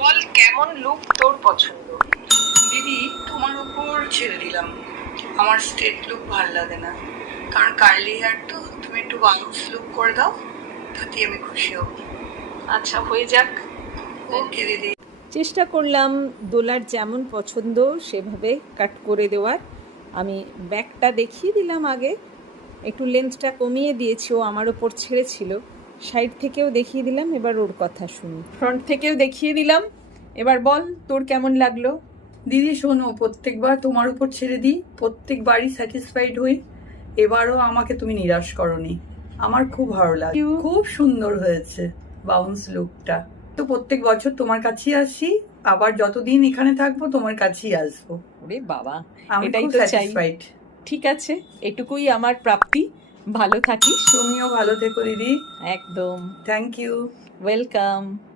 বল কেমন লুক তোর পছন্দ? দিদি, তোমার উপর ছেড়ে দিলাম। আমার স্ট্রেট লুক ভালো লাগে না, কারণ কার্লি হেয়ার তো। তুমি একটু বাউন্স লুক করে দাও, তাতে আমি খুশি হব। আচ্ছা, হয়ে যাক। ওকে দিদি। চেষ্টা করলাম দোলার যেমন পছন্দ সেভাবে কাট করে দেওয়ার। আমি ব্যাকটা দেখিয়ে দিলাম আগে, একটু লেন্থটা কমিয়ে দিয়েছি, ও আমার ওপর ছেড়েছিল। সাইড থেকেও দেখিয়ে দিলাম, এবার ওর কথা শুনি। ফ্রন্ট থেকেও দেখিয়ে দিলাম, এবার বল তোর কেমন লাগলো? দিদি শোনো, প্রত্যেকবার তোমার উপর ছেড়ে দিই, প্রত্যেকবারই স্যাটিসফাইড হই। এবারও আমাকে তুমি নিরাশ করনি, আমার খুব ভালো লাগে। খুব সুন্দর হয়েছে বাউন্স লুকটা। তো প্রত্যেক বছর তোমার কাছেই আসি, আবার যতদিন এখানে থাকবো তোমার কাছেই আসবো। ওরে বাবা, আমি এটাই খুব তো চাই। স্যাটিসফাইড। ঠিক আছে, এটুকুই আমার প্রাপ্তি। ভালো থাকিস। তুমিও ভালো থেকো দিদি। একদম। Thank you. ওয়েলকাম।